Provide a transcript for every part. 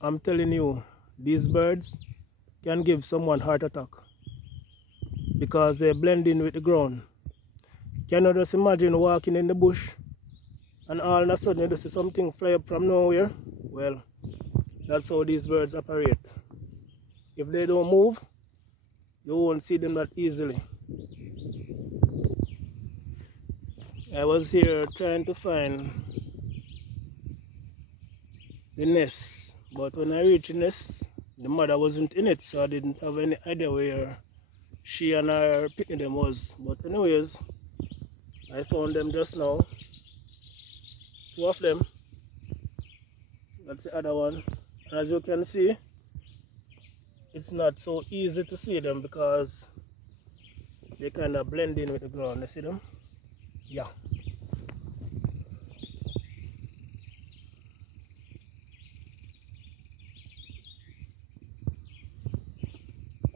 I'm telling you, these birds can give someone heart attack because they blend in with the ground. Can you just imagine walking in the bush and all of a sudden you just see something fly up from nowhere? Well, that's how these birds operate. If they don't move, you won't see them that easily. I was here trying to find the nest, but when I reached the nest, the mother wasn't in it, so I didn't have any idea where she and her picnic them was. But anyways, I found them just now. Two of them. That's the other one. And as you can see, it's not so easy to see them because they kind of blend in with the ground. You see them? Yeah.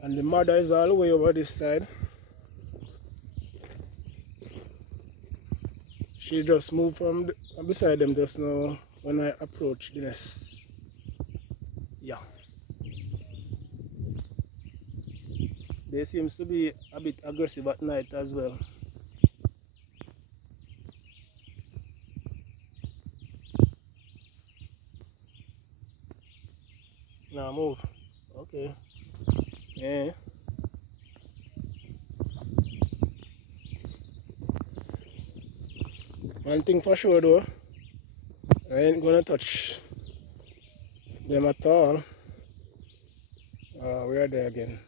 And the mother is all the way over this side. She just moved from beside them just now when I approached the nest. Yeah. They seem to be a bit aggressive at night as well. Now move. Okay. Yeah. One thing for sure though, I ain't gonna touch them at all. We are there again.